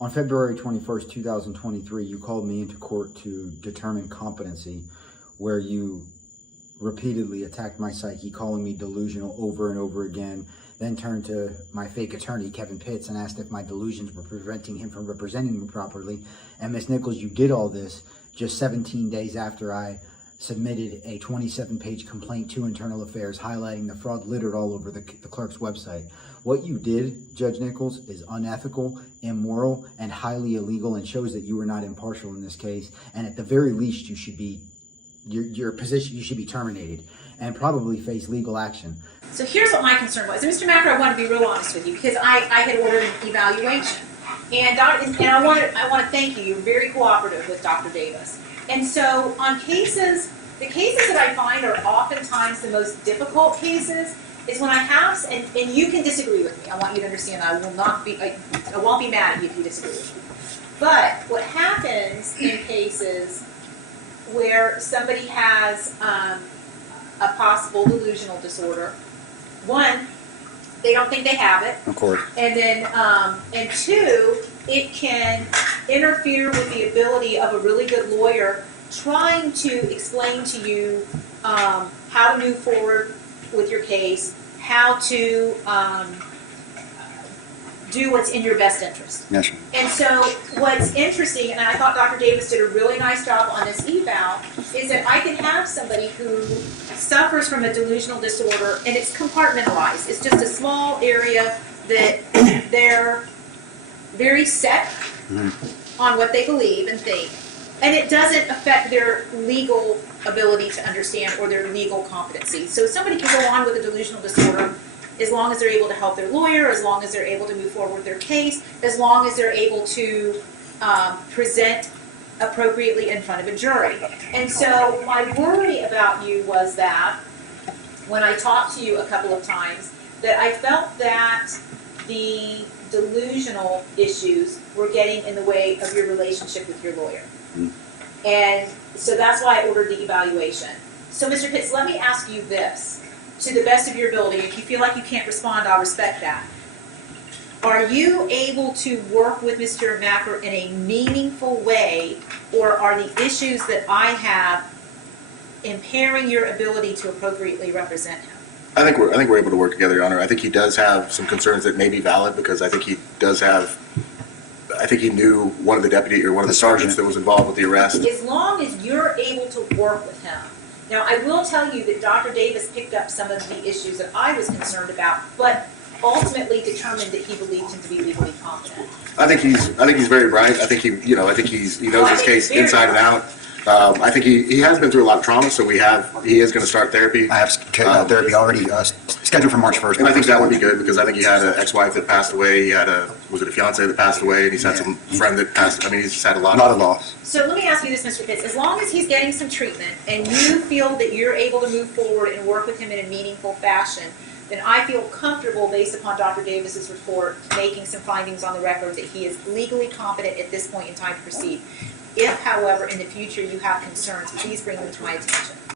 On February 21st, 2023, you called me into court to determine competency, where you repeatedly attacked my psyche, calling me delusional over and over again, then turned to my fake attorney, Kevin Pitts, and asked if my delusions were preventing him from representing me properly. And Ms. Nichols, you did all this just 17 days after I submitted a 27-page complaint to Internal Affairs highlighting the fraud littered all over the clerk's website. What you did, Judge Nichols, is unethical, immoral, and highly illegal, and shows that you were not impartial in this case. And at the very least, you should be your position. You should be terminated and probably face legal action. So here's what my concern was. And Mr. Macker, I want to be real honest with you because I had ordered an evaluation, and I want to thank you. You're very cooperative with Dr. Davis. And so on cases, the cases that I find are oftentimes the most difficult cases is when I have, and you can disagree with me. I want you to understand that I won't be mad at you if you disagree with me. But what happens in cases where somebody has a possible delusional disorder, one, they don't think they have it. Of course. And then, and two, it can interfere with the ability of a really good lawyer trying to explain to you how to move forward with your case, how to do what's in your best interest. Yes, sir. And so what's interesting, and I thought Dr. Davis did a really nice job on this eval, is that I can have somebody who suffers from a delusional disorder, and it's compartmentalized. It's just a small area that they're very set on what they believe and think. And it doesn't affect their legal ability to understand or their legal competency. So somebody can go on with a delusional disorder as long as they're able to help their lawyer, as long as they're able to move forward with their case, as long as they're able to present appropriately in front of a jury. And so my worry about you was that when I talked to you a couple of times, that I felt that the delusional issues were getting in the way of your relationship with your lawyer. And so that's why I ordered the evaluation. So Mr. Pitts, let me ask you this. To the best of your ability, if you feel like you can't respond, I'll respect that. Are you able to work with Mr. Macker in a meaningful way, or are the issues that I have impairing your ability to appropriately represent him? I think we're able to work together, Your Honor. I think he does have some concerns that may be valid because I think he does have. I think he knew one of the deputy or one of the sergeants that was involved with the arrest. As long as you're able to work with him. Now, I will tell you that Dr. Davis picked up some of the issues that I was concerned about, but ultimately determined that he believed him to be legally competent. I think he's very bright. I think he knows his case inside and out. I think he has been through a lot of trauma, so he is going to start therapy. I have therapy already scheduled for March 1st. And I think that would be good because I think he had an ex-wife that passed away. He had a fiance that passed away, and he's had some friend that passed. I mean, he's had a lot of loss. So let me ask you this, Mr. Pitts. As long as he's getting some treatment and you feel that you're able to move forward and work with him in a meaningful fashion, then I feel comfortable, based upon Dr. Davis's report, making some findings on the record that he is legally competent at this point in time to proceed. If, however, in the future you have concerns, please bring them to my attention.